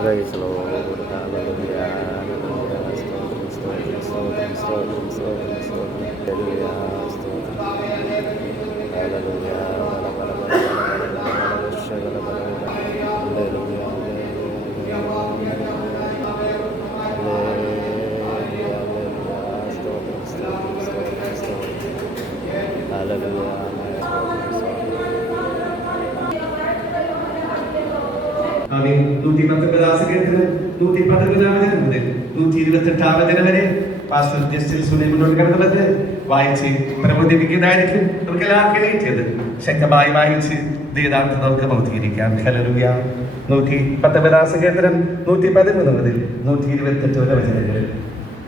Praise the Lord. Hallelujah. Hallelujah. Stotram, stotram, stotram, stotram, stotram, stotram. Hallelujah. Stotram. Hallelujah. Bala, bala, bala, bala, bala, bala, bala, shagala, bala, bala. Hallelujah. Hallelujah. Hallelujah. Stotram, stotram, stotram, stotram. Hallelujah. ആമേൻ. 119 സങ്കീർത്തനം 119 മുതൽ 128 വരെ pastor Justin Sunil മുന്നോട്ട് കടന്നുള്ളത് വായിച്ച് പ്രബോധിപ്പിക്കുന്നതായിരിക്കും. നമുക്ക് എല്ലാവർക്കും എഴുതിയത് ശക്തമായി വായിച്ച് യഥാർത്ഥം നമുക്ക് ബോധീകരിക്കാം. ഹല്ലേലൂയ. 119 സങ്കീർത്തനം 113 മുതൽ 128 വരെ വചനങ്ങൾ.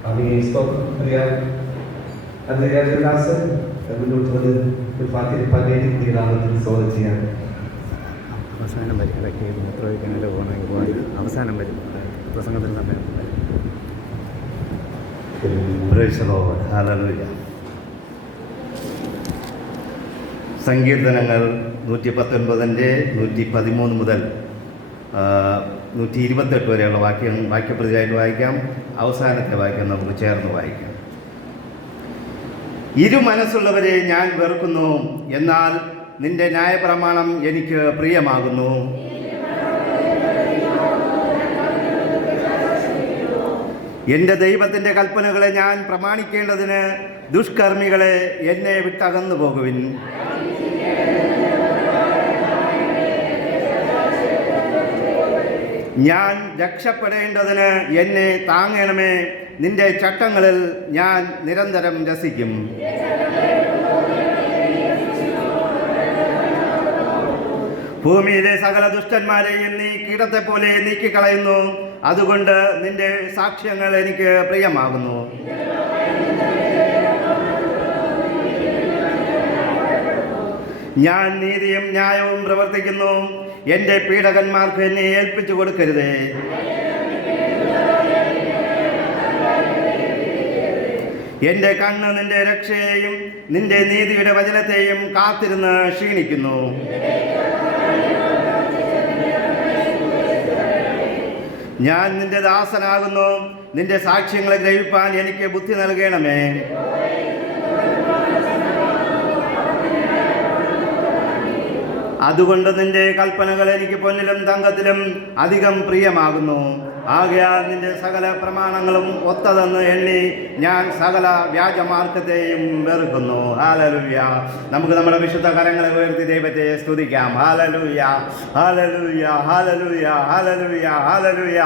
ആമേൻ. സ്തോത്രം. മുന്നോട്ട് വന്ന് സ്വാഗതം ചെയ്യാം. അവസാനം വരെ ഇടയ്ക്ക് മൂത്രമൊഴിക്കാനല്ലോ പോകണമെങ്കിൽ പോയി അവസാനം വരും പ്രസംഗത്തിന് സമയം. സങ്കീർത്തനങ്ങൾ 119 113 മുതൽ 128 വരെയുള്ള വാക്യപ്രതിയായിട്ട് വായിക്കാം. അവസാനത്തെ വാക്യം നമുക്ക് ചേർന്ന് വായിക്കാം. ഇരു മനസ്സുള്ളവരെ ഞാൻ വെറുക്കുന്നു, എന്നാൽ നിന്റെ ന്യായപ്രമാണം എനിക്ക് പ്രിയമാകുന്നു. എൻ്റെ ദൈവത്തിൻ്റെ കൽപ്പനകളെ ഞാൻ പ്രമാണിക്കേണ്ടതിന് ദുഷ്കർമ്മികളെ എന്നെ വിട്ടകന്നു പോകുവിൻ. ഞാൻ രക്ഷപ്പെടേണ്ടതിന് എന്നെ താങ്ങണമേ. നിന്റെ ചട്ടങ്ങളിൽ ഞാൻ നിരന്തരം രസിക്കും. ഭൂമിയിലെ സകല ദുഷ്ടന്മാരെയും നീ കീടത്തെ പോലെ നീക്കിക്കളയുന്നു. അതുകൊണ്ട് നിന്റെ സാക്ഷ്യങ്ങൾ എനിക്ക് പ്രിയമാകുന്നു. ഞാൻ നീതിയും ന്യായവും പ്രവർത്തിക്കുന്നു. എൻ്റെ പീഡകന്മാർക്ക് എന്നെ ഏൽപ്പിച്ചു കൊടുക്കരുതേ. എൻ്റെ കണ്ണ് നിന്റെ രക്ഷയെയും നിന്റെ നീതിയുടെ വചനത്തെയും കാത്തിരുന്ന് ക്ഷീണിക്കുന്നു. ഞാൻ നിന്റെ ദാസനാകുന്നു. നിന്റെ സാക്ഷ്യങ്ങളെ ഗ്രഹിപ്പാൻ എനിക്ക് ബുദ്ധി നൽകണമേ. അതുകൊണ്ട് നിന്റെ കൽപ്പനകൾ എനിക്ക് പൊന്നിലും തങ്കത്തിലും അധികം പ്രിയമാകുന്നു. ആകയാൽ നിന്റെ സകല പ്രമാണങ്ങളും ഒത്തതെന്ന് എണ്ണി ഞാൻ സകല വ്യാജമാർഗത്തെയും വെറുക്കുന്നു. ഹല്ലേലൂയ. നമുക്ക് നമ്മുടെ വിശുദ്ധ കരങ്ങളെ ഉയർത്തി ദൈവത്തെ സ്തുതിക്കാം. Hallelujah, hallelujah, hallelujah, hallelujah, hallelujah.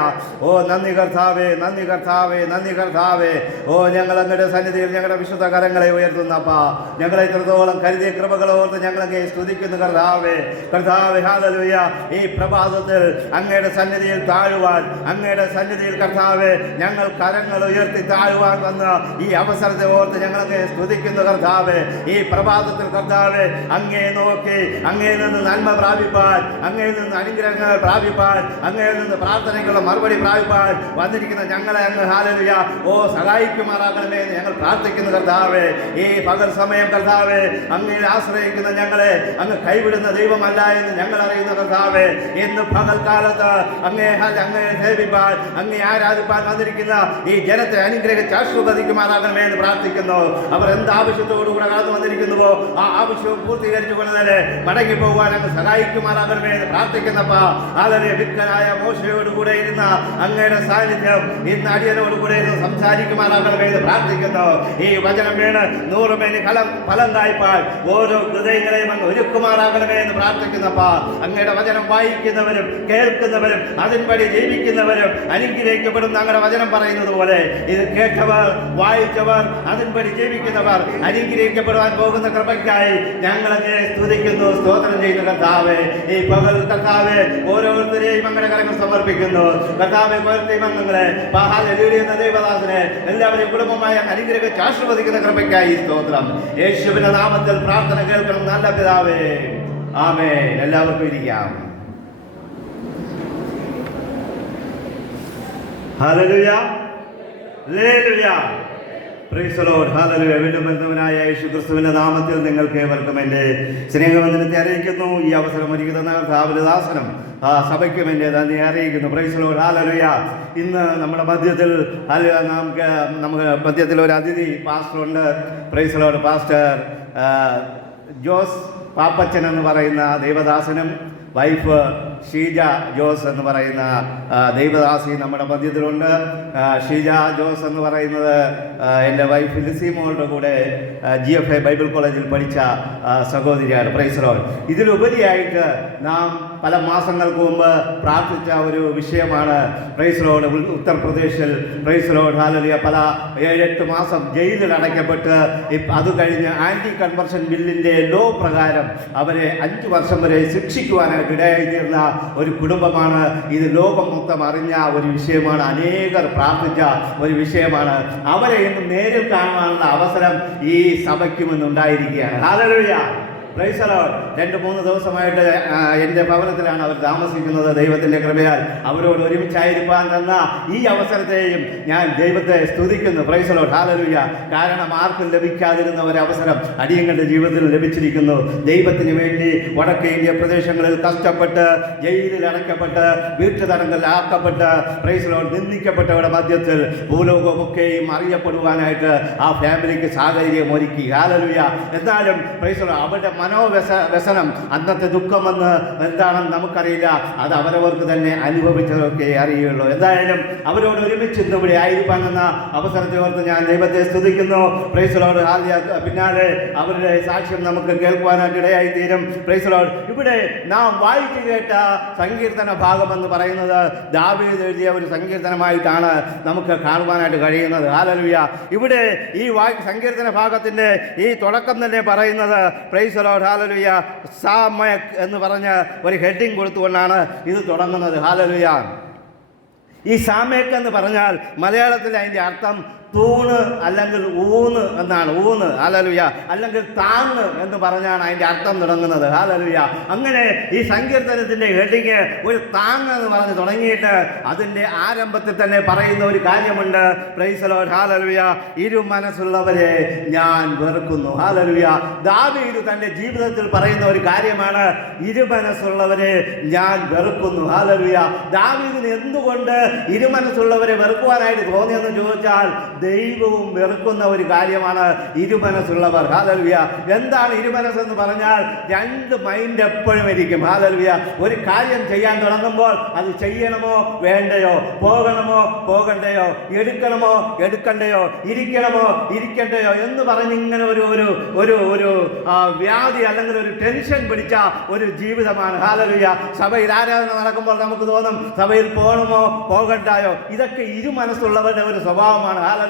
ഓ നന്ദി കർത്താവേ, നന്ദി കർത്താവേ, നന്ദി കർത്താവേ. ഓ ഞങ്ങൾ അങ്ങയുടെ സന്നിധിയിൽ ഞങ്ങളുടെ വിശുദ്ധ കരങ്ങളെ ഉയർത്തുന്നപ്പാ. ഞങ്ങളെ ഇത്രത്തോളം കരുതിയ കൃപകളോർത്ത് ഞങ്ങളങ്ങയെ സ്തുതിക്കുന്നു കർത്താവേ. കർത്താവേ ഹല്ലേലൂയ. ഈ പ്രഭാതത്തിൽ അങ്ങയുടെ സന്നിധിയിൽ താഴുവാൻ, അങ്ങയുടെ സന്നിധിയിൽ കർത്താവേ ഞങ്ങൾ കരങ്ങൾ ഉയർത്തി താഴുവാൻ വന്ന ഈ അവസരത്തെ ഓർത്ത് ഞങ്ങളങ്ങെ സ്തുതിക്കുന്നു കർത്താവേ. ഈ പ്രഭാതത്തിൽ കർത്താവേ അങ്ങയെ നോക്കി അങ്ങയിൽ നിന്ന് നന്മ പ്രാപിപ്പാൻ, അങ്ങയിൽ നിന്ന് അനുഗ്രഹങ്ങൾ പ്രാപിപ്പാൻ, അങ്ങയിൽ നിന്ന് പ്രാർത്ഥനകളുടെ മറുപടി പ്രാപിപ്പാൻ വന്നിരിക്കുന്ന ഞങ്ങളെ അങ്ങ് ഹല്ലേലൂയ ഓ സഹായിക്കുമാറാകണമേ എന്ന് ഞങ്ങൾ പ്രാർത്ഥിക്കുന്നു കർത്താവേ. ഈ പകൽ സമയം കർത്താവേ അങ്ങയിൽ ആശ്രയിക്കുന്ന ഞങ്ങളെ അങ്ങ് കൈവിടുന്ന ദൈവമല്ല എന്ന് ഞങ്ങൾ അറിയുന്ന കർത്താവേ. ഇന്ന് പകൽക്കാലത്ത് അങ്ങയെ സേവിപ്പാൻ, അങ്ങേ ആരാധിപ്പാൻ വന്നിരിക്കുന്ന ഈ ജനത്തെ അനുഗ്രഹിച്ച് ആശീർവദിക്കുമാറാകണമേ എന്ന് പ്രാർത്ഥിക്കുന്നു. അവർ എന്ത് ആവശ്യത്തോടുകൂടെ കടന്നു വന്നിരിക്കുന്നുവോ ആ ആവശ്യവും പൂർത്തീകരിച്ചു കൊണ്ടതിന് മടങ്ങി പോകുവാൻ അങ്ങ് സഹായിക്കുമാറാകണമേ എന്ന് പ്രാർത്ഥിക്കുന്നപ്പാ. അതിനെ വിക്കനായ മോശയോടുകൂടെ ഇരുന്ന അങ്ങയുടെ സാന്നിധ്യം ഇന്ന് അടിയനോടുകൂടെ ഇരുന്ന് സംസാരിക്കുമാറാകണമേ എന്ന് പ്രാർത്ഥിക്കുന്നു. ഈ വചനം വീണ് 100 മേനി ഫലം കായ്പാൻ ഓരോ ഹൃദയങ്ങളെയും അങ്ങ് ഒരുക്കുമാറാകണമേ എന്ന് പ്രാർത്ഥിക്കുന്നപ്പാ. അങ്ങയുടെ വചനം വായിക്കുന്നവരും കേൾക്കുന്നവരും അതിൻപടി ജീവിക്കുന്നവരും അനുഗ്രഹിക്കപ്പെടുന്ന അങ്ങയുടെ വചനം പറയുന്നത് പോലെ ഇത് കേട്ടവർ, വായിച്ചവർ, അതിൻപടി ജീവിക്കുന്നവർ അനുഗ്രഹിക്കപ്പെടുവാൻ പോകുന്ന കൃപയ്ക്കായി ഞങ്ങളെ സ്തുതിക്കുന്നു, സ്തോത്രം ചെയ്യുന്നു കർത്താവേ. ഈ പകൽ കർത്താവേ ഓരോരുത്തരെയും അങ്ങനെ കരങ്ങൾ സമർപ്പിക്കുന്നു കർത്താവേ. മംഗങ്ങളെ എന്ന ദൈവദാസനെ എല്ലാവരെയും കുടുംബമായി അനുഗ്രഹിച്ച് ആശീർവദിക്കുന്ന കൃപയ്ക്കായി സ്തോത്രം. യേശുവിന്റെ നാമത്തിൽ പ്രാർത്ഥന കേൾക്കണം നല്ല പിതാവേ, ആമേൻ. എല്ലാവർക്കും ഇരിക്കാം. Hallelujah, hallelujah, praise the Lord, hallelujah. വീണ്ടും ബന്ധുവിനായ യേശുക്രിസ്തുവിന്റെ നാമത്തിൽ നിങ്ങൾക്ക് ഏവർക്കും എൻ്റെ സ്നേഹവന്ദനത്തെ അറിയിക്കുന്നു. ഈ അവസരം ഒരുക്കി തന്ന കർത്താവിന്റെ ദാസനും സഭയ്ക്കും എൻ്റെ നന്ദി അറിയിക്കുന്നു. Praise the Lord. ഹല്ലേലൂയ. ഇന്ന് നമ്മുടെ മധ്യത്തിൽ നമുക്ക് മധ്യത്തിൽ ഒരു അതിഥി പാസ്റ്ററുണ്ട്. Praise the Lord. Pastor Jose Pappachan എന്ന് പറയുന്ന ദൈവദാസനും വൈഫ് ഷീജ ജോസ് എന്ന് പറയുന്ന ദൈവദാസി നമ്മുടെ മധ്യത്തിലുണ്ട്. ഷീജ ജോസ് എന്ന് പറയുന്നത് എൻ്റെ വൈഫ് ലിസി മോളുടെ കൂടെ GFA ബൈബിൾ കോളേജിൽ പഠിച്ച സഹോദരിയാണ്. Price the Lord. ഇതിലുപരിയായിട്ട് നാം പല മാസങ്ങൾക്ക് മുമ്പ് പ്രാർത്ഥിച്ച ഒരു വിഷയമാണ് പ്രൈസ് ദി ലോർഡ്. ഉത്തർപ്രദേശിൽ പ്രൈസ് ദി ലോർഡ് ഹല്ലേലൂയ പല 7-8 മാസം ജയിലിൽ അടയ്ക്കപ്പെട്ട് അത് കഴിഞ്ഞ് ആൻറ്റി കൺവെർഷൻ ബില്ലിൻ്റെ ലോ പ്രകാരം അവരെ 5 വർഷം വരെ ശിക്ഷിക്കുവാനായിട്ട് ഇടയായിത്തീർന്ന ഒരു കുടുംബമാണ്. ഇത് ലോകം മൊത്തം അറിഞ്ഞ ഒരു വിഷയമാണ്. അനേകർ പ്രാർത്ഥിച്ച ഒരു വിഷയമാണ്. അവരെ ഇന്ന് നേരിൽ കാണുവാനുള്ള അവസരം ഈ സഭയ്ക്കും ഇന്നുണ്ടായിരിക്കുകയാണ്. ഹല്ലേലൂയ. Praise the Lord. 2-3 ദിവസമായിട്ട് എൻ്റെ ഭവനത്തിലാണ് അവർ താമസിക്കുന്നത്. ദൈവത്തിൻ്റെ കൃപയാൽ അവരോട് ഒരുമിച്ചായിരിക്കാൻ തന്ന ഈ അവസരത്തെയും ഞാൻ ദൈവത്തെ സ്തുതിക്കുന്നു. Price the Lord. ഹല്ലേലൂയ. കാരണം ആർക്കും ലഭിക്കാതിരുന്ന ഒരു അവസരം അടിയങ്ങളുടെ ജീവിതത്തിൽ ലഭിച്ചിരിക്കുന്നു. ദൈവത്തിന് വേണ്ടി വടക്കേ ഇന്ത്യ പ്രദേശങ്ങളിൽ കഷ്ടപ്പെട്ട് ജയിലിൽ അടയ്ക്കപ്പെട്ട് വീട്ടുതടങ്കലിലാക്കപ്പെട്ട് പ്രൈസ് ദി ലോർഡ് നിന്ദിക്കപ്പെട്ടവരുടെ മധ്യത്തിൽ ഭൂലോകമൊക്കെയും അറിയപ്പെടുവാനായിട്ട് ആ ഫാമിലിക്ക് സാഹചര്യം ഒരുക്കി. ഹല്ലേലൂയ. എന്നാലും പ്രൈസ് ദി ലോർഡ് അവരുടെ മനോവ്യസനം അന്നത്തെ ദുഃഖമെന്ന് എന്താണെന്ന് നമുക്കറിയില്ല. അത് അവരവർക്ക് തന്നെ അനുഭവിച്ചതൊക്കെ അറിയുള്ളൂ. എന്തായാലും അവരോട് ഒരുമിച്ച് ഇന്ന് ഇവിടെ ആയിരിക്കാൻ എന്ന അവസരത്തെ ഓർത്ത് ഞാൻ ദൈവത്തെ സ്തുതിക്കുന്നു. Price the Lord. പിന്നാലെ അവരുടെ സാക്ഷ്യം നമുക്ക് കേൾക്കുവാനായിട്ട് ഇടയായി തീരും. Price the Lord. ഇവിടെ നാം വായിച്ചു കേട്ട സങ്കീർത്തന ഭാഗമെന്ന് പറയുന്നത് ദാവീദ് എഴുതിയ ഒരു സങ്കീർത്തനമായിട്ടാണ് നമുക്ക് കാണുവാനായിട്ട് കഴിയുന്നത്. ഹല്ലേലൂയ. ഇവിടെ ഈ സങ്കീർത്തന ഭാഗത്തിൻ്റെ ഈ തുടക്കം തന്നെ പറയുന്നത് പ്രൈസ് ദി ലോർഡ് ഹല്ലേലൂയ സാമയക് എന്ന് പറഞ്ഞ് ഒരു ഹെഡിങ് കൊടുത്തുകൊണ്ടാണ് ഇത് തുടങ്ങുന്നത്. ഹല്ലേലൂയ. ഈ സാമയക് എന്ന് പറഞ്ഞാൽ മലയാളത്തിൽ അതിൻ്റെ അർത്ഥം തൂണ് അല്ലെങ്കിൽ ഊന്ന് എന്നാണ്. ഊന്ന്. ഹല്ലേലൂയ. അല്ലെങ്കിൽ താങ്ങ് എന്ന് പറഞ്ഞാണ് അതിൻ്റെ അർത്ഥം തുടങ്ങുന്നത്. ഹല്ലേലൂയ. അങ്ങനെ ഈ സങ്കീർത്തനത്തിൻ്റെ ഹെഡിങ് ഒരു താങ്ങ് എന്ന് പറഞ്ഞ് തുടങ്ങിയിട്ട് അതിൻ്റെ ആരംഭത്തിൽ തന്നെ പറയുന്ന ഒരു കാര്യമുണ്ട്. Price the Lord. ഹല്ലേലൂയ. ഇരുമനസ്സുള്ളവരെ ഞാൻ വെറുക്കുന്നു. ഹല്ലേലൂയ. ദാവീദ് തൻ്റെ ജീവിതത്തിൽ പറയുന്ന ഒരു കാര്യമാണ് ഇരുമനസ്സുള്ളവരെ ഞാൻ വെറുക്കുന്നു. ഹല്ലേലൂയ. ദാവീദിന് എന്തുകൊണ്ട് ഇരുമനസ്സുള്ളവരെ വെറുക്കുവാനായിട്ട് തോന്നിയെന്ന് ചോദിച്ചാൽ ദൈവവും വെറുക്കുന്ന ഒരു കാര്യമാണ് ഇരുമനസ്സുള്ളവർ. ഹല്ലേലൂയ. എന്താണ് ഇരുമനസ്സെന്ന് പറഞ്ഞാൽ 2 മൈൻഡ് എപ്പോഴും ഇരിക്കും. ഹല്ലേലൂയ. ഒരു കാര്യം ചെയ്യാൻ തുടങ്ങുമ്പോൾ അത് ചെയ്യണമോ വേണ്ടയോ, പോകണമോ പോകണ്ടയോ, എടുക്കണമോ എടുക്കണ്ടയോ, ഇരിക്കണമോ ഇരിക്കണ്ടയോ എന്ന് പറഞ്ഞ് ഇങ്ങനെ ഒരു ഒരു ഒരു ഒരു വ്യാധി അല്ലെങ്കിൽ ഒരു ടെൻഷൻ പിടിച്ച ഒരു ജീവിതമാണ്. ഹല്ലേലൂയ. സഭയിൽ ആരാധന നടക്കുമ്പോൾ നമുക്ക് തോന്നും സഭയിൽ പോകണമോ പോകണ്ടായോ. ഇതൊക്കെ ഇരുമനസ്സുള്ളവരുടെ ഒരു സ്വഭാവമാണ്. ഹല്ലേലൂയ.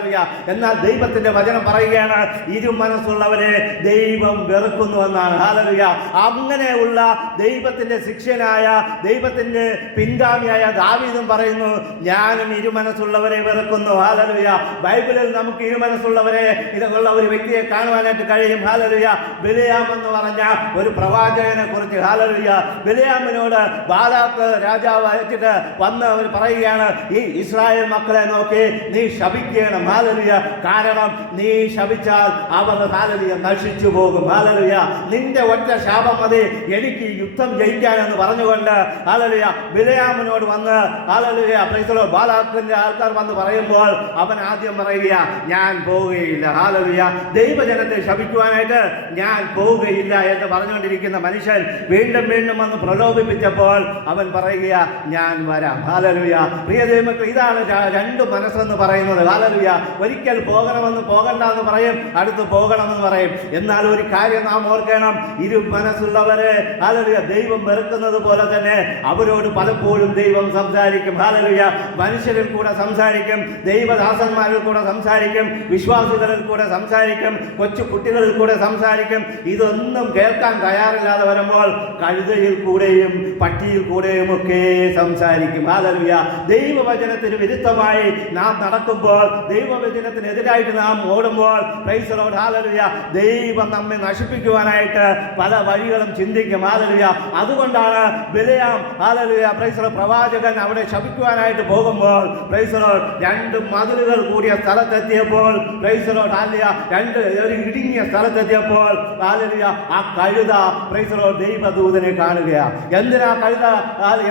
എന്നാൽ ദൈവത്തിന്റെ വചനം പറയുകയാണ് ഇരുമനസ്സുള്ളവരെ ദൈവം വെറുക്കുന്നു എന്നാണ്. ഹല്ലേലൂയ. അങ്ങനെയുള്ള ദൈവത്തിന്റെ ശിഷ്യനായ ദൈവത്തിന്റെ പിൻഗാമിയായ ദാവീദും പറയുന്നു ഞാനും ഇരുമനസ്സുള്ളവരെ വെറുക്കുന്നു. ഹല്ലേലൂയ. ബൈബിളിൽ നമുക്ക് ഇരുമനസ്സുള്ളവരെ ഇതുള്ള ഒരു വ്യക്തിയെ കാണുവാനായിട്ട് കഴിയും. ഹല്ലേലൂയ. ബിലെയാം എന്ന് പറഞ്ഞ ഒരു പ്രവാചകനെ കുറിച്ച്. ഹല്ലേലൂയ. ബിലെയാമിനോട് ബാലാക്ക് രാജാവ് അയച്ചിട്ട് വന്ന് അവർ പറയുകയാണ് ഈ ഇസ്രായേൽ മക്കളെ നോക്കി നീ ശപിക്കണം. ഹല്ലേലൂയ. കാരണം നീ ശപിച്ചാൽ അവരുടെ ഹല്ലേലൂയ നശിച്ചു പോകും. ഹല്ലേലൂയ. നിന്റെ ഒറ്റ ശാപം മതി എനിക്ക് യുദ്ധം ജയിക്കാനെന്ന് പറഞ്ഞുകൊണ്ട് ഹല്ലേലൂയ ബിലെയാമിനോട് വന്ന് ഹല്ലേലൂയ പ്രൈസ് ദി ലോർഡ് ബാലാക്കിന്റെ ആൾക്കാർ വന്ന് പറയുമ്പോൾ അവൻ ആദ്യം പറയുക ഞാൻ പോവുകയില്ല. ഹല്ലേലൂയ. ദൈവജനത്തെ ശപിക്കുവാനായിട്ട് ഞാൻ പോവുകയില്ല എന്ന് പറഞ്ഞുകൊണ്ടിരിക്കുന്ന മനുഷ്യൻ വീണ്ടും വീണ്ടും വന്ന് പ്രലോഭിപ്പിച്ചപ്പോൾ അവൻ പറയുക ഞാൻ വരാം. ഹല്ലേലൂയ. പ്രിയ ദൈവമക്കളെ ഇതാണ് 2 മനസ്സെന്ന് പറയുന്നത്. ഹല്ലേലൂയ. ഒരിക്കൽ പോകണമെന്ന് പോകണ്ടെന്ന് പറയും, അടുത്ത് പോകണമെന്ന് പറയും. എന്നാൽ ഒരു കാര്യം നാം ഓർക്കണം, ഇരുമനസ്സുള്ളവരെ ഹല്ലേലൂയ ദൈവം വെറുക്കുന്നത് പോലെ തന്നെ അവരോട് പലപ്പോഴും ദൈവം സംസാരിക്കും. ഹല്ലേലൂയ. മനുഷ്യരിൽ കൂടെ സംസാരിക്കും, ദൈവദാസന്മാരിൽ കൂടെ സംസാരിക്കും, വിശ്വാസികളിൽ കൂടെ സംസാരിക്കും, കൊച്ചു കുട്ടികളിൽ കൂടെ സംസാരിക്കും. ഇതൊന്നും കേൾക്കാൻ തയ്യാറില്ലാതെ വരുമ്പോൾ കഴുതയിൽ കൂടെയും പട്ടിയിൽ കൂടെയും ഒക്കെ സംസാരിക്കും. ഹല്ലേലൂയ. ദൈവവചനത്തിന് വിരുദ്ധമായി നാം നടക്കുമ്പോൾ ദൈവവചനത്തിനെതിരായിട്ട് നാം ഓടുമ്പോൾ പ്രൈസ് ദി ലോർഡ് ഹല്ലേലൂയ ദൈവം നമ്മെ നശിപ്പിക്കുവാനായിട്ട് പല വഴികളും ചിന്തിക്കും. ഹല്ലേലൂയ. അതുകൊണ്ടാണ് ബിലെയാം ഹല്ലേലൂയ പ്രൈസ് ദി ലോർഡ് പ്രവാചകൻ അവിടെ ശപിക്കുവാനായിട്ട് പോകുമ്പോൾ പ്രൈസ് ദി ലോർഡ് 2 മതിലുകൾ കൂടിയ സ്ഥലത്തെത്തിയപ്പോൾ പ്രൈസ് ദി ലോർഡ് ഹല്ലേലൂയ ഒരു ഇടുങ്ങിയ സ്ഥലത്തെത്തിയപ്പോൾ ഹല്ലേലൂയ ആ കഴുത പ്രൈസ് ദി ലോർഡ് ദൈവദൂതനെ കാണുകയാ. എന്തിനാ കഴുത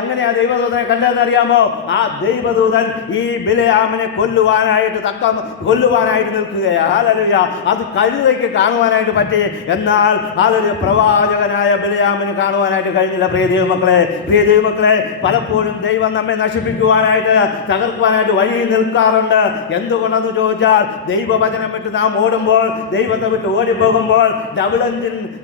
എങ്ങനെയാ ദൈവദൂതനെ കണ്ടതെന്ന് അറിയാമോ? ആ ദൈവദൂതൻ ഈ ബിലെയാമിനെ കൊല്ലുവാനായിട്ട് നിൽക്കുകയാ. ഹല്ലേലൂയ. അത് കഴുതയ്ക്ക് കാണുവാനായിട്ട് പറ്റി, എന്നാൽ ഹല്ലേലൂയ പ്രവാചകനായ ബിലെയാമിന് കാണുവാനായിട്ട് കഴിഞ്ഞില്ല. പ്രിയ ദൈവമക്കളെ പലപ്പോഴും ദൈവം നമ്മെ നശിപ്പിക്കുവാനായിട്ട് തകർക്കുവാനായിട്ട് വഴി നിൽക്കാറുണ്ട്. എന്തുകൊണ്ടെന്ന് ചോദിച്ചാൽ ദൈവവചനം വിട്ട് നാം ഓടുമ്പോൾ, ദൈവത്തെ വിട്ട് ഓടിപ്പോകുമ്പോൾ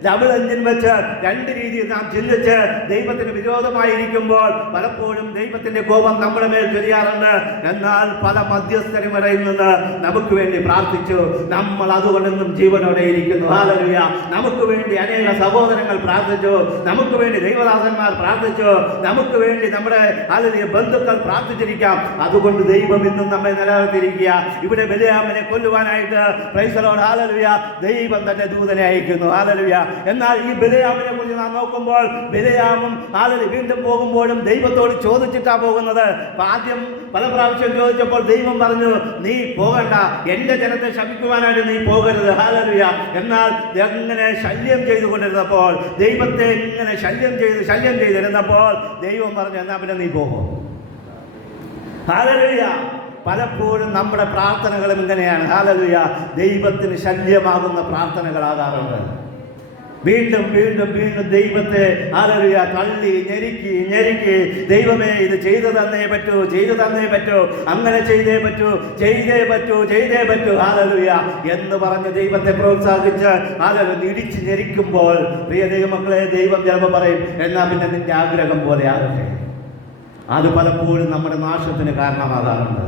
ഡബിൾ എഞ്ചിൻ വെച്ച് 2 രീതിയിൽ നാം ചിന്തിച്ച് ദൈവത്തിന് വിരോധമായിരിക്കുമ്പോൾ പലപ്പോഴും ദൈവത്തിന്റെ കോപം നമ്മുടെ മേൽ ചൊരിയാറുണ്ട്. എന്നാൽ പല മധ്യസ്ഥരുമിടയിൽ നിന്ന് നമുക്ക് വേണ്ടി പ്രാർത്ഥിച്ചു. നമ്മൾ അതുകൊണ്ടൊന്നും ജീവനോടെ ഇരിക്കുന്നു. ഹല്ലേലൂയ. നമുക്ക് വേണ്ടി അനേക സഹോദരങ്ങൾ പ്രാർത്ഥിച്ചു, നമുക്ക് വേണ്ടി ദൈവദാസന്മാർ പ്രാർത്ഥിച്ചു, നമുക്ക് വേണ്ടി നമ്മുടെ ഹല്ലേലൂയ ബന്ധുക്കൾ പ്രാർത്ഥിച്ചിരിക്കാം. അതുകൊണ്ട് ദൈവം ഇന്നും നമ്മെ നിലനിർത്തിയിരിക്കുക. ഇവിടെ ബിലെയാമിനെ കൊല്ലുവാനായിട്ട് പ്രൈസ് ദി ലോർഡ് ഹല്ലേലൂയ ദൈവം തന്റെ ദൂതനെ അയക്കുന്നു. ഹല്ലേലൂയ. എന്നാൽ ഈ ബിലെയാമിനെ കുറിച്ച് നാം നോക്കുമ്പോൾ ബിലെയാമും ഹല്ലേലൂയ വീണ്ടും പോകുമ്പോഴും ദൈവത്തോട് ചോദിച്ചിട്ടാ പോകുന്നത്. ആദ്യം പല പ്രാവശ്യം ചോദിച്ചപ്പോൾ ദൈവം പറഞ്ഞു, നീ പോകണ്ട, എന്റെ ജനത്തെ ശപിക്കുവാനായിട്ട് നീ പോകരുത്. ഹല്ലേലൂയ. എന്നാൽ എങ്ങനെ ശല്യം ചെയ്തുകൊണ്ടിരുന്നപ്പോൾ, ദൈവത്തെ ഇങ്ങനെ ശല്യം ചെയ്തിരുന്നപ്പോൾ ദൈവം പറഞ്ഞു, എന്നാ പിന്നെ നീ പോകും. ഹല്ലേലൂയ. പലപ്പോഴും നമ്മുടെ പ്രാർത്ഥനകളും ഇങ്ങനെയാണ്. ഹല്ലേലൂയ. ദൈവത്തിന് ശല്യമാകുന്ന പ്രാർത്ഥനകളാകാറുണ്ട്. വീണ്ടും ദൈവത്തെ ഹല്ലേലൂയ തള്ളി ഞെരുക്കി ദൈവമേ ഇത് ചെയ്തു തന്നേ പറ്റൂ, അങ്ങനെ ചെയ്തേ പറ്റൂ ഹല്ലേലൂയ എന്ന് പറഞ്ഞ് ദൈവത്തെ പ്രോത്സാഹിച്ച് ഹല്ലേലൂയ ഇടിച്ച് ഞെരിക്കുമ്പോൾ പ്രിയ ദൈവമക്കളെ ദൈവം ചിലപ്പോൾ പറയും, എന്നാ പിന്നെ നിന്റെ ആഗ്രഹം പോലെ ആകട്ടെ. അത് പലപ്പോഴും നമ്മുടെ നാശത്തിന് കാരണമാകാറുണ്ട്.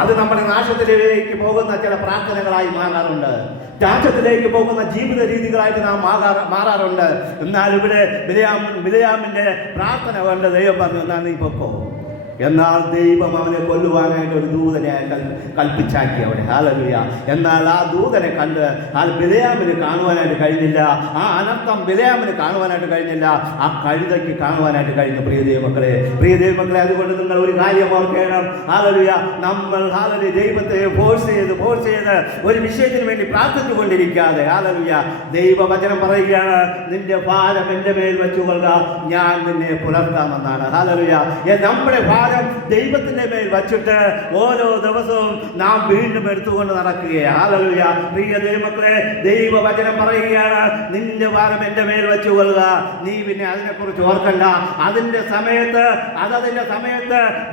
അത് നമ്മുടെ നാശത്തിലേക്ക് പോകുന്ന ചില പ്രാർത്ഥനകളായി മാറാറുണ്ട്. നാശത്തിലേക്ക് പോകുന്ന ജീവിത രീതികളായിട്ട് നാം മാറാറുണ്ട്. എന്നാൽ ഇവിടെ ബിലെയാമിന്റെ പ്രാർത്ഥന കൊണ്ട് ദൈവം പറഞ്ഞു, എന്നാ നീ പൊക്കോ. എന്നാൽ ദൈവം അവനെ കൊല്ലുവാനായിട്ട് ഒരു ദൂതനെ കൽപ്പിച്ചാക്കി അവിടെ. ഹല്ലേലൂയ. എന്നാൽ ആ ദൂതനെ കണ്ട് ബിലെയാമിന് കാണുവാനായിട്ട് കഴിഞ്ഞില്ല. ആ അനർത്ഥം ബിലെയാമിന് കാണുവാനായിട്ട് കഴിഞ്ഞില്ല. ആ കഴുതയ്ക്ക് കാണുവാനായിട്ട് കഴിഞ്ഞു. പ്രിയ ദൈവമക്കളെ അതുകൊണ്ട് നിങ്ങൾ ഒരു കാര്യം ഓർക്കണം. ഹല്ലേലൂയ. നമ്മൾ ഹല്ലേലൂയ ദൈവത്തെ ഫോഴ്സ് ചെയ്ത് ഒരു വിഷയത്തിന് വേണ്ടി പ്രാർത്ഥിച്ചു കൊണ്ടിരിക്കാതെ ഹല്ലേലൂയ ദൈവവചനം പറയുകയാണ്, നിന്റെ ഭാരം എൻ്റെ മേൽ വെച്ചുകൊള്ളുക, ഞാൻ നിന്നെ പുലർത്താമെന്നാണ്. ഹല്ലേലൂയ. നമ്മുടെ ദൈവത്തിന്റെ മേൽ വച്ചിട്ട് ഓരോ ദിവസവും നാം വീണ്ടും എടുത്തുകൊണ്ട് നടക്കുകയാണ്. ഹല്ലേലൂയ. പ്രിയ ദൈവമക്കളെ ദൈവവചനം പറയുകയാണ്, നിന്റെ ഭാരം എൻ്റെ മേൽ വെച്ചുകൊള്ളുക, നീ പിന്നെ അതിനെക്കുറിച്ച് ഓർക്കണ്ട. അതിന്റെ സമയത്ത്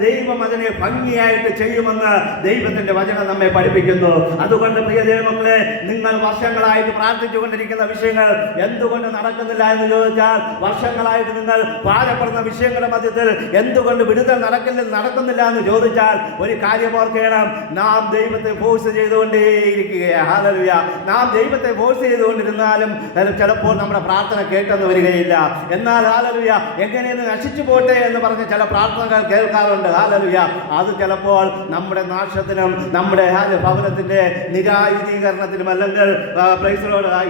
ദൈവം അതിനെ ഭംഗിയായിട്ട് ചെയ്യുമെന്ന് ദൈവത്തിന്റെ വചനം നമ്മെ പഠിപ്പിക്കുന്നു. അതുകൊണ്ട് പ്രിയ ദൈവമക്കളെ നിങ്ങൾ വർഷങ്ങളായിട്ട് പ്രാർത്ഥിച്ചു കൊണ്ടിരിക്കുന്ന വിഷയങ്ങൾ എന്തുകൊണ്ട് നടക്കുന്നില്ല എന്ന് ചോദിച്ചാൽ, വർഷങ്ങളായിട്ട് നിങ്ങൾ ഭാരപ്പെടുന്ന വിഷയങ്ങളുടെ മധ്യത്തിൽ എന്തുകൊണ്ട് വിടുതൽ നടക്കുന്നില്ല എന്ന് ചോദിച്ചാൽ ഒരു കാര്യം ഓർക്കണം, നാം ദൈവത്തെ ഫോഴ്സ് ചെയ്തുകൊണ്ടേയിരിക്കുകയാണ്. ഹല്ലേലൂയ. നാം ദൈവത്തെ ഫോഴ്സ് ചെയ്തുകൊണ്ടിരുന്നാലും ചിലപ്പോൾ നമ്മുടെ പ്രാർത്ഥന കേട്ടെന്ന് വരികയില്ല. എന്നാൽ ഹല്ലേലൂയ എങ്ങനെയെന്ന് നശിച്ചു പോട്ടെ എന്ന് പറഞ്ഞ് ചില പ്രാർത്ഥനകൾ കേൾക്കാറുണ്ട്. ഹല്ലേലൂയ. അത് ചിലപ്പോൾ നമ്മുടെ നാശത്തിനും നമ്മുടെ ഭവനത്തിന്റെ നിരായുധീകരണത്തിനും അല്ലെങ്കിൽ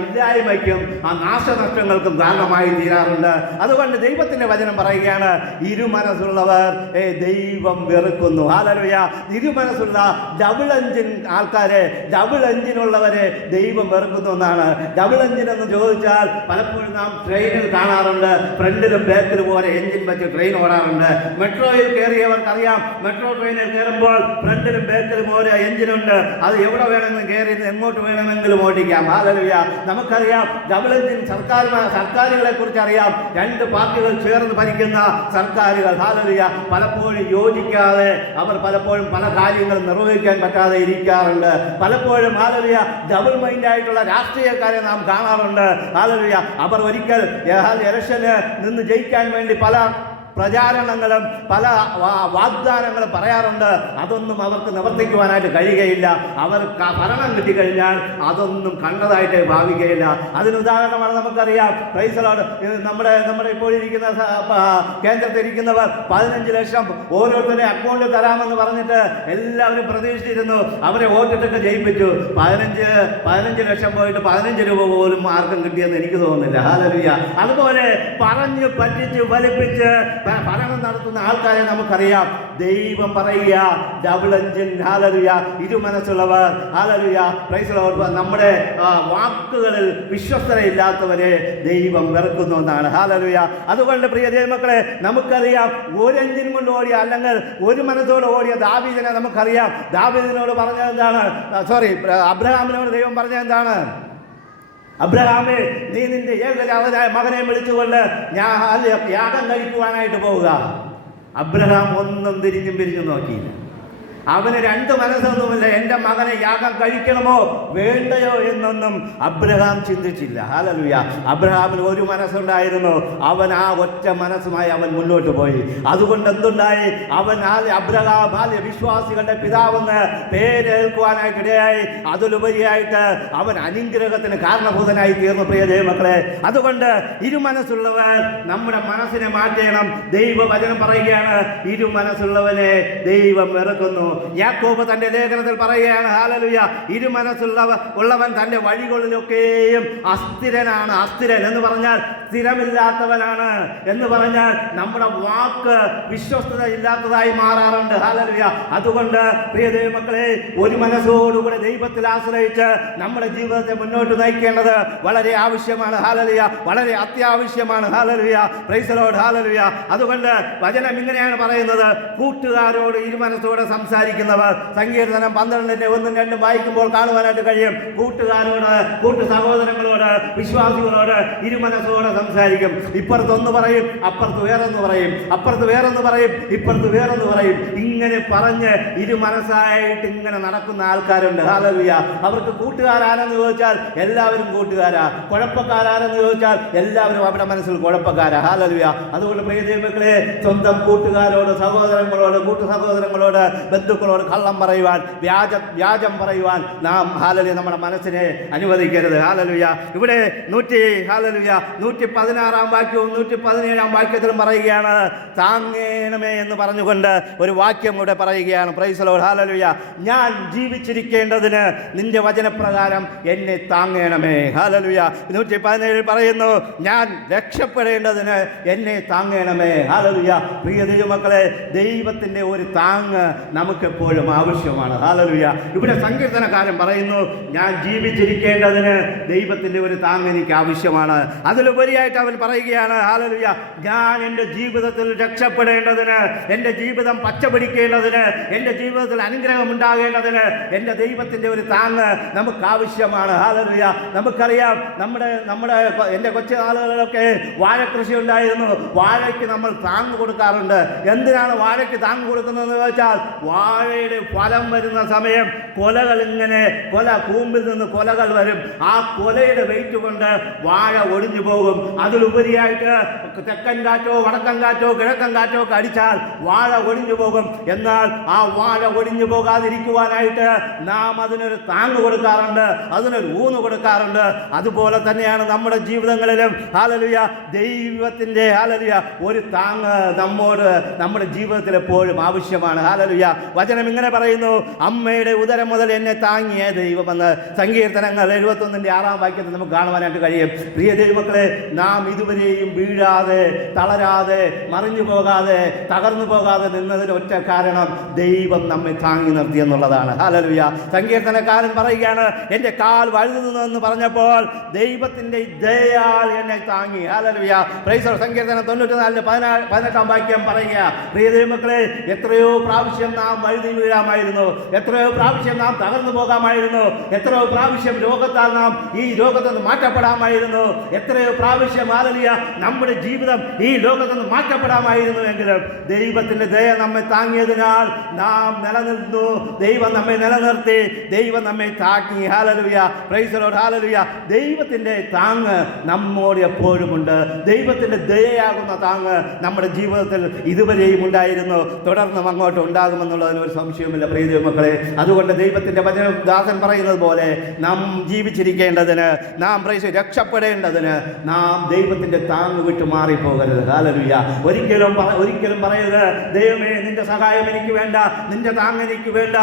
ഇല്ലായ്മയ്ക്കും ആ നാശനഷ്ടങ്ങൾക്കും കാരണമായി തീരാറുണ്ട്. അതുകൊണ്ട് ദൈവത്തിന്റെ വചനം പറയുകയാണ്, ഇരുമനസ്സുള്ളവർ ദൈവം വെറുക്കുന്നു. ഹല്ലേലൂയ. ഇരുമനസ്സുള്ള ഡബിൾ എഞ്ചിൻ ആൾക്കാരെ, ഡബിൾ എഞ്ചിനുള്ളവരെ ദൈവം വെറുക്കുന്നു എന്നാണ്. ഡബിൾ എഞ്ചിൻ എന്ന് ചോദിച്ചാൽ പലപ്പോഴും നാം ട്രെയിനിൽ കാണാറുണ്ട്, ഫ്രണ്ടിലും ബാക്കിലും പോലെ എഞ്ചിൻ വെച്ച് ട്രെയിൻ ഓടാറുണ്ട്. മെട്രോയിൽ കയറിയവർക്കറിയാം, മെട്രോ ട്രെയിനിൽ കയറുമ്പോൾ ഫ്രണ്ടിലും ബാക്കിലും ഓരോ എഞ്ചിനുണ്ട്. അത് എവിടെ വേണമെങ്കിലും കയറി എങ്ങോട്ട് വേണമെങ്കിലും ഓടിക്കാം. ഹല്ലേലൂയ. നമുക്കറിയാം ഡബിൾ എഞ്ചിൻ സർക്കാരുകളെ കുറിച്ച് അറിയാം. 2 പാർട്ടികൾ ചേർന്ന് ഭരിക്കുന്ന സർക്കാരുകൾ ഹല്ലേലൂയ പലപ്പോഴും യോജിക്കാതെ അവർ പലപ്പോഴും പല കാര്യങ്ങളും നിർവഹിക്കാൻ പറ്റാതെ ഇരിക്കാറുണ്ട്. പലപ്പോഴും ഹല്ലേലൂയ ഡബിൾ മൈൻഡ് ആയിട്ടുള്ള രാഷ്ട്രീയക്കാരെ നാം കാണാറുണ്ട്. ഹല്ലേലൂയ അവർ ഒരിക്കൽ ഇലക്ഷന് നിന്ന് ജയിക്കാൻ വേണ്ടി പല പ്രചാരണങ്ങളും പല വാഗ്ദാനങ്ങളും പറയാറുണ്ട്. അതൊന്നും അവർക്ക് നിവർത്തിക്കുവാനായിട്ട് കഴിയുകയില്ല. അവർ ഭരണം കിട്ടിക്കഴിഞ്ഞാൽ അതൊന്നും കണ്ടതായിട്ട് ഭാവിക്കുകയില്ല. അതിന് ഉദാഹരണമാണ് നമുക്കറിയാം. Price the Lord. നമ്മുടെ ഇപ്പോൾ ഇരിക്കുന്ന കേന്ദ്രത്തിൽ ഇരിക്കുന്നവർ 15 ലക്ഷം ഓരോരുത്തരുടെ അക്കൗണ്ടിൽ തരാമെന്ന് പറഞ്ഞിട്ട് എല്ലാവരും പ്രതീക്ഷിച്ചിരുന്നു. അവരെ വോട്ടിട്ടൊക്കെ ജയിപ്പിച്ചു. 15 ലക്ഷം പോയിട്ട് 15 രൂപ പോലും ആർക്കും കിട്ടിയെന്ന് എനിക്ക് തോന്നുന്നില്ല. ഹല്ലേലൂയ. അതുപോലെ പറഞ്ഞു പറ്റിച്ച് വലിപ്പിച്ച് ഭരണം നടത്തുന്ന ആൾക്കാരെ നമുക്കറിയാം. ദൈവം പറയുക, ഡബിൾ എഞ്ചിൻ, ഹല്ലേലൂയ, ഇരുമനസ്സുള്ളവർ, ഹല്ലേലൂയ, പ്രൈസ് ദി ലോർഡ്. നമ്മുടെ വാക്കുകളിൽ വിശ്വസ്തതയില്ലാത്തവരെ ദൈവം വെറുക്കുന്നു എന്നാണ്. ഹല്ലേലൂയ. അതുകൊണ്ട് പ്രിയ ദൈവമക്കളെ, നമുക്കറിയാം ഒരു എഞ്ചിൻ കൊണ്ട് ഓടിയ അല്ലെങ്കിൽ ഒരു മനസ്സോടെ ഓടിയ ദാവീദിനെ നമുക്കറിയാം. ദാവീദിനോട് പറഞ്ഞത് എന്താണ്? അബ്രഹാമിനോട് ദൈവം പറഞ്ഞത് എന്താണ്? അബ്രഹാമേ, നീ നിന്റെ ഏകജാതനായ മകനെ വിളിച്ചുകൊണ്ട് ഞാൻ യാഗം കഴിക്കുവാനായിട്ട് പോവുക. അബ്രഹാം ഒന്നും തിരിഞ്ഞും പിരിഞ്ഞും നോക്കിയില്ല. അവന് രണ്ട് മനസ്സൊന്നുമില്ല. എൻ്റെ മകനെ യാഗം കഴിക്കണമോ വേണ്ടയോ എന്നൊന്നും അബ്രഹാം ചിന്തിച്ചില്ല. ഹല്ലേലൂയ. അബ്രഹാമിന് ഒരു മനസ്സുണ്ടായിരുന്നു. അവൻ ആ ഒറ്റ മനസ്സുമായി അവൻ മുന്നോട്ട് പോയി. അതുകൊണ്ട് എന്തുണ്ടായി? അവൻ അബ്രഹാം ബാല്യ വിശ്വാസികളുടെ പിതാവെന്ന് പേരേൽക്കുവാനായിട്ടിടയായി. അതിലുപരിയായിട്ട് അവൻ അനുഗ്രഹത്തിന് കാരണഭൂതനായി തീർന്നു. പ്രിയ ദൈവമക്കളെ, അതുകൊണ്ട് ഇരുമനസ്സുള്ളവർ നമ്മുടെ മനസ്സിനെ മാറ്റണം. ദൈവവചനം പറയുകയാണ്, ഇരുമനസ്സുള്ളവനെ ദൈവം വെറുക്കുന്നു. യാക്കോബ് തന്റെ ലേഖനത്തിൽ പറയുകയാണ്, ഹല്ലേലൂയ, ഇരുമനസ്സുള്ളവൻ തന്റെ വഴികളിലൊക്കെയും അസ്ഥിരനാണ്. അസ്ഥിരൻ എന്ന് പറഞ്ഞാൽ സ്ഥിരമില്ലാത്തവനാണ് എന്ന് പറഞ്ഞാൽ നമ്മുടെ വാക്ക് വിശ്വസ്തത ഇല്ലാത്തതായി മാറാറുണ്ട്. ഹല്ലേലൂയ. അതുകൊണ്ട് പ്രിയ ദൈവമക്കളെ, ഒരു മനസ്സോടുകൂടെ ദൈവത്തിൽ ആശ്രയിച്ച് നമ്മുടെ ജീവിതത്തെ മുന്നോട്ട് നയിക്കേണ്ടത് വളരെ ആവശ്യമാണ്. ഹല്ലേലൂയ. വളരെ അത്യാവശ്യമാണ്. Hallelujah. Praise the Lord. Hallelujah. അതുകൊണ്ട് വചനം ഇങ്ങനെയാണ് പറയുന്നത്, കൂട്ടുകാരോട് ഇരുമനസ്സോടെ സംസാരിക്കുന്നവർ. സങ്കീർത്തനം 12:1-2 വായിക്കുമ്പോൾ കാണുവാനായിട്ട് കഴിയും. കൂട്ടുകാരോട്, കൂട്ടു സഹോദരങ്ങളോട്, വിശ്വാസികളോട് ഇരുമനസ്സോടെ സംസാരിക്കും. ഇപ്പുറത്തൊന്ന് പറയും, അപ്പുറത്ത് വേറൊന്ന് പറയും, അപ്പുറത്ത് വേറൊന്ന് പറയും, ഇപ്പുറത്ത് വേറൊന്ന് പറയും. ഇങ്ങനെ പറഞ്ഞ് ഇരുമനസ്സായിട്ട് ഇങ്ങനെ നടക്കുന്ന ആൾക്കാരുണ്ട്. ഹല്ലേലൂയ. അവർക്ക് കൂട്ടുകാരാരെന്ന് ചോദിച്ചാൽ എല്ലാവരും കൂട്ടുകാരാ. കുഴപ്പക്കാരാരെന്ന് ചോദിച്ചാൽ എല്ലാവരും അവരുടെ മനസ്സിൽ കുഴപ്പക്കാരാ. ഹല്ലേലൂയ. അതുകൊണ്ട് പ്രിയ ദൈവമക്കളെ, സ്വന്തം കൂട്ടുകാരോട്, സഹോദരങ്ങളോട്, കൂട്ടു സഹോദരങ്ങളോട്, ബന്ധുക്കളോട് കള്ളം പറയുവാൻ, വ്യാജം പറയുവാൻ നാം ഹല്ലേലൂയ നമ്മുടെ മനസ്സിനെ അനുവദിക്കരുത്. ഹല്ലേലൂയ. ഇവിടെ 116 വാക്യവും 117 വാക്യത്തിലും പറയുകയാണ്, താങ്ങേണമേ എന്ന് പറഞ്ഞുകൊണ്ട് ഒരു വാക്യം കൂടെ പറയുകയാണ്. Price the Lord. ഹല്ലേലൂയ. ഞാൻ ജീവിച്ചിരിക്കേണ്ടതിന് നിന്റെ വചനപ്രകാരം എന്നെ താങ്ങേണമേ. ഹല്ലേലൂയ. 117 പറയുന്നു, ഞാൻ രക്ഷപ്പെടേണ്ടതിന് എന്നെ താങ്ങേണമേ. ഹല്ലേലൂയ. പ്രിയ ദൈവമക്കളെ, ദൈവത്തിന്റെ ഒരു താങ്ങ് നമുക്കെപ്പോഴും ആവശ്യമാണ്. ഹല്ലേലൂയ. ഇവിടെ സങ്കീർത്തനക്കാരൻ പറയുന്നു, ഞാൻ ജീവിച്ചിരിക്കേണ്ടതിന് ദൈവത്തിന്റെ ഒരു താങ്ങ് എനിക്ക് ആവശ്യമാണ്. അതിലുപരിയായിട്ട് അവൻ പറയുകയാണ്, ഹല്ലേലൂയ, ഞാൻ എൻ്റെ ജീവിതത്തിൽ രക്ഷപ്പെടേണ്ടതിന്, എൻ്റെ ജീവിതം പച്ചപിടിക്കേണ്ടതിന്, എൻ്റെ ജീവിതത്തിൽ അനുഗ്രഹം ഉണ്ടാകേണ്ടതിന് എൻ്റെ ദൈവത്തിന്റെ ഒരു താങ്ങ് നമുക്ക് ആവശ്യമാണ്. ഹല്ലേലൂയ. നമുക്കറിയാം, എൻ്റെ കൊച്ചു നാളുകളിലൊക്കെ വാഴക്കൃഷി ഉണ്ടായിരുന്നു. വാഴയ്ക്ക് നമ്മൾ താങ്ങ് കൊടുക്കാറുണ്ട്. എന്തിനാണ് വാഴയ്ക്ക് താങ്ങ് കൊടുക്കുന്നതെന്ന് ചോദിച്ചാൽ, വാഴയുടെ ഫലം വരുന്ന സമയം കൂമ്പിൽ നിന്ന് കൊലകൾ വരും. ആ കൊലയുടെ വെയിറ്റ് കൊണ്ട് വാഴ ഒടിഞ്ഞു പോകും. അതിലുപരിയായിട്ട് തെക്കൻ കാറ്റോ വടക്കൻ കാറ്റോ കിഴക്കൻ കാറ്റോ ഒക്കെ അടിച്ചാൽ വാഴ ഒടിഞ്ഞു പോകും. എന്നാൽ ആ വാഴ ഒടിഞ്ഞു പോകാതിരിക്കുവാനായിട്ട് നാം അതിനൊരു താങ്ങ് കൊടുക്കാറുണ്ട്, അതിനൊരു ഊന്ന് കൊടുക്കാറുണ്ട്. അതുപോലെ തന്നെയാണ് നമ്മുടെ ജീവിതങ്ങളിലും ഹല്ലേലൂയ ദൈവത്തിന്റെ ഹല്ലേലൂയ ഒരു താങ്ങ് നമ്മുടെ ജീവിതത്തിൽ എപ്പോഴും ആവശ്യമാണ്. ഹല്ലേലൂയ. വചനം ഇങ്ങനെ പറയുന്നു, അമ്മയുടെ ഉദരം മുതൽ എന്നെ താങ്ങിയ ദൈവമെന്ന് സങ്കീർത്തനങ്ങൾ 71:6 വാക്യത്തിൽ നമുക്ക് കാണുവാനായിട്ട് കഴിയും. പ്രിയ ദൈവമക്കളെ, നാം ഇതുവരെയും വീഴാതെ, തളരാതെ, മറിഞ്ഞു പോകാതെ, തകർന്നു പോകാതെ നിന്നതിന് ഒറ്റ കാരണം ദൈവം നമ്മെ താങ്ങി നിർത്തി എന്നുള്ളതാണ്. ഹല്ലേലൂയ. സങ്കീർത്തനക്കാരൻ പറയുകയാണ്, എൻ്റെ കാൽ വഴുതുന്നു എന്ന് പറഞ്ഞപ്പോൾ ദൈവത്തിന്റെ ദയാൽ എന്നെ താങ്ങി. ഹല്ലേലൂയ. Praise the Lord. സങ്കീർത്തനം 94:18 വാക്യം പറയുക, പ്രിയ ദൈവമക്കളെ, എത്രയോ പ്രാവശ്യം നാം വഴുതി വീഴാമായിരുന്നു, എത്രയോ പ്രാവശ്യം നാം തകർന്നു പോകാമായിരുന്നു, എത്രയോ പ്രാവശ്യം രോഗത്താൽ നാം ഈ ലോകത്ത് നിന്ന് മാറ്റപ്പെടാമായിരുന്നു, എത്രയോ പ്രാവശ്യം ഹല്ലേലൂയ നമ്മുടെ ജീവിതം ഈ ലോകത്ത് നിന്ന് മാറ്റപ്പെടാമായിരുന്നു. എങ്കിലും ദൈവത്തിന്റെ ദയ നമ്മെ താങ്ങിയതിനാൽ നാം നിലനിന്നു. ദൈവം നമ്മെ നിലനിർത്തി, ദൈവം നമ്മെ താങ്ങി. Hallelujah, praise the Lord, hallelujah. ദൈവത്തിന്റെ താങ്ങ് നമ്മോട് എപ്പോഴും ഉണ്ട്. ദൈവത്തിന്റെ ദയയാകുന്ന താങ്ങ് നമ്മുടെ ജീവിതത്തിൽ ഇതുവരെയും ഉണ്ടായിരുന്നു, തുടർന്നും അങ്ങോട്ട് ഉണ്ടാകുമെന്നുള്ളതിന് ഒരു സംശയവുമില്ല പ്രിയ ദൈവമക്കളെ. അതുകൊണ്ട് ദൈവത്തിന്റെ വചനം ദാസൻ പറയുന്നത് പോലെ നാം ജീവിച്ചിരിക്കേണ്ടതിന്, നാം രക്ഷപ്പെടേണ്ടതിന് നാം ദൈവത്തിന്റെ താങ്ങ് വിട്ട് മാറിപ്പോകരുത്. ഹല്ലേലൂയ. ഒരിക്കലും പറയരുത്, ദൈവമേ നിന്റെ സഹായം എനിക്ക് വേണ്ട, നിന്റെ താങ്ങ് എനിക്ക് വേണ്ട,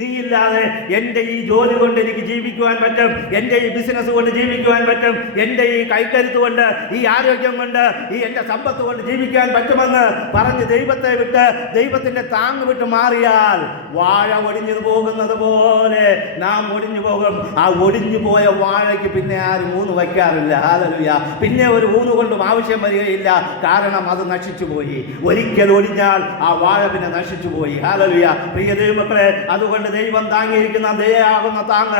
നീയില്ലാതെ എൻ്റെ ഈ ജോലി കൊണ്ട് എനിക്ക് ജീവിക്കുവാൻ പറ്റും, എൻ്റെ ഈ ബിസിനസ് കൊണ്ട് ജീവിക്കുവാൻ പറ്റും, എൻ്റെ ഈ കൈക്കരുത്ത് കൊണ്ട്, ഈ ആരോഗ്യം കൊണ്ട്, ഈ എൻ്റെ സമ്പത്ത് കൊണ്ട് ജീവിക്കാൻ പറ്റുമെന്ന് പറഞ്ഞ് ദൈവത്തെ വിട്ട്, ദൈവത്തിന്റെ താങ്ങ് വിട്ട് മാറിയാൽ വാഴ ഒടിഞ്ഞു പോകുന്നത് പോലെ നാം ഒടിഞ്ഞു പോകും. ആ ഒടിഞ്ഞു പോയ വാഴയ്ക്ക് പിന്നെ ആരും ഊന്ന് വയ്ക്കാറില്ല. ഹല്ലേലൂയ. പിന്നെ ഒരു ഊന്നുകൊണ്ടും ആവശ്യം വരികയില്ല, കാരണം അത് നശിച്ചു പോയി. ഒരിക്കൽ ഒടിഞ്ഞാൽ ആ വാഴ പിന്നെ നശിച്ചു പോയി. ഹല്ലേലൂയ. പ്രിയ ദൈവമക്കളെ, അതുകൊണ്ട് ദൈവം താങ്ങിയിരിക്കുന്ന ദയയാകുന്ന താങ്ങ്